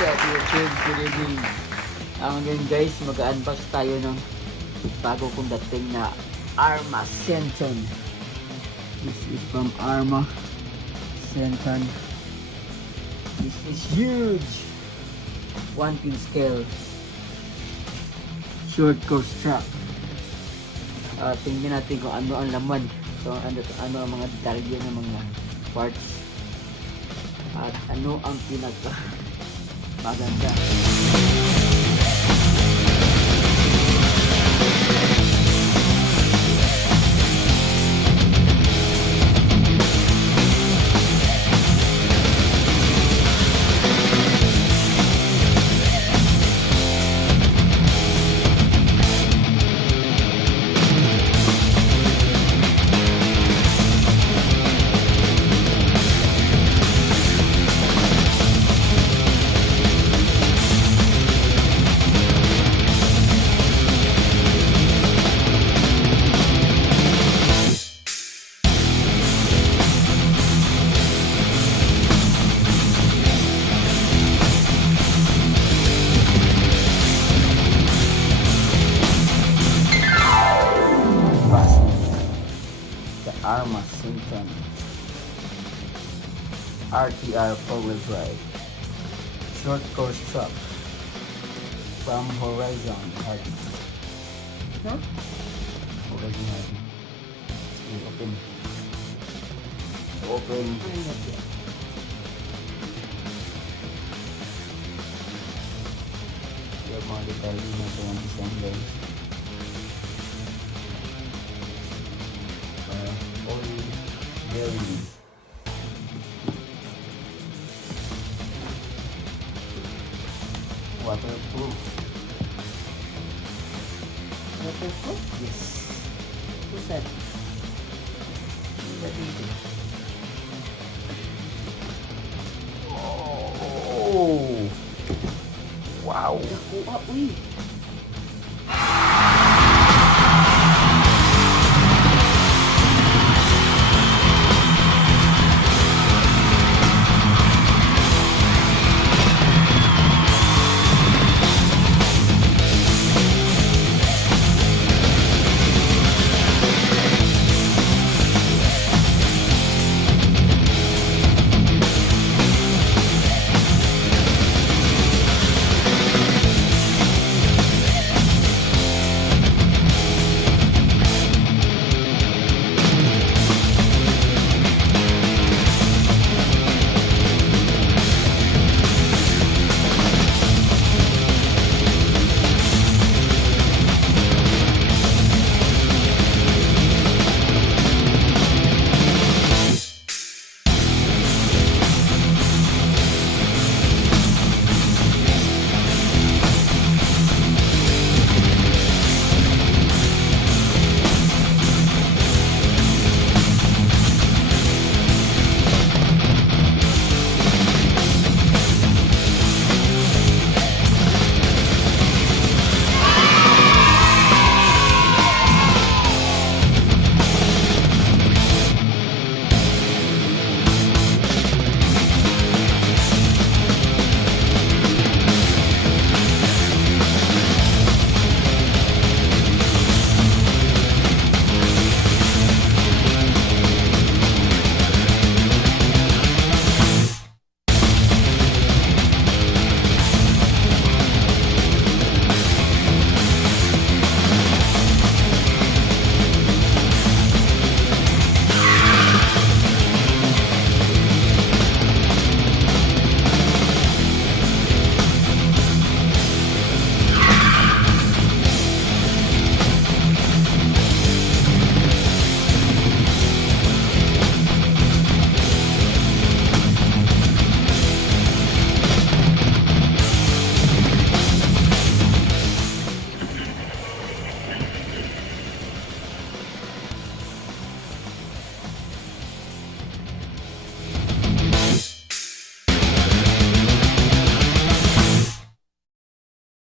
up YouTube? Good evening. Ngayon guys, mag-unbox tayo ng bago kong dating na Arma Senton. This is from Arma Senton. This is huge. 1 pin scale. Short course track. Tingnan natin kung ano ang laman. So ano ang mga detalye ng mga parts. At ano ang pinaka maganda. Arma Senton RTR 4-wheel drive short course truck from Horizon Hardy. Horizon Hardy. Open. Yung mga detalye na ito ng design guys. Oil bearing. Waterproof. Waterproof? Yes. Who's that? Oh! Wow! Nakuha, uy.